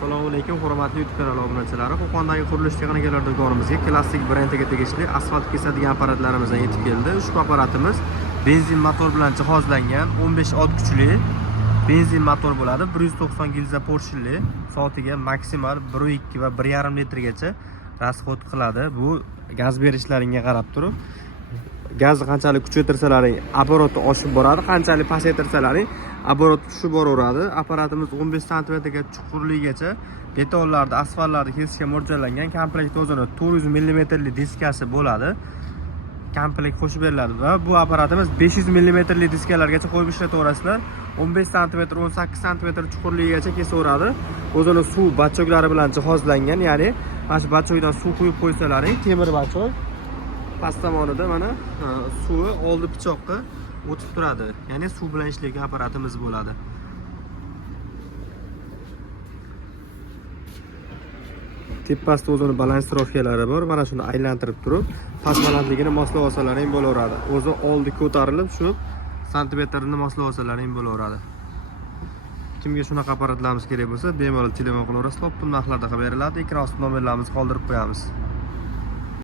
Assalomu alaykum, hurmatli YouTube kanali obunachilari. Qo'qondagi qurilish texnikalar do'konimizga klassik brendiga tegishli asfalt kesadigan apparatlarimizdan yetib keldi. Ushbu apparatimiz benzin motor bilan jihozlangan, 15 ot kuchli benzin motor bo'ladi. 190 gilza porshili, soatiga maksimal 1.2 va 1.5 litrgacha rasxod qiladi. Bu gaz berishlaringga qarab turib, gazni qanchalik kuchaytirsalaring, apparatni oshib boradi, qanchalik pasaytirsalaring, apparat tushib boraveradi. Apparatimiz 15 sm ga chuqurligigacha betonlarni, asfaltlarni kesishga mo'ljallangan. Komplekt o'zini 400 mm li diskasi bo'ladi. Komplekt qo'shib beriladi va bu apparatimiz 500 mm li diskalargacha qo'yib ishlataverasizlar. 15 sm, 18 sm chuqurligigacha kesaveradi. O'zini suv bachoklari bilan jihozlangan, ya'ni mana shu bachokdan suv quyib qo'ysalaring, temir bachok past tomonida mana suvi oldi pichoqqa o'tib turadi. Ya'ni suv bilan ishlaydigan apparatimiz bo'ladi. Tepasida o'zini balansirovkalari bor. Mana shuni aylantirib turib, past balandligini moslab olsalaring bo'laveradi. O'zi oldi ko'tarilib, shu santimetrni moslab olsalaring bo'laveradi. Kimga shunaqa apparatlarimiz kerak bo'lsa, bemalol telefon qilaverasiz. Top pul narxlarda xabar beriladi. Ekran ostida nomerlarimizni qoldirib qo'yamiz.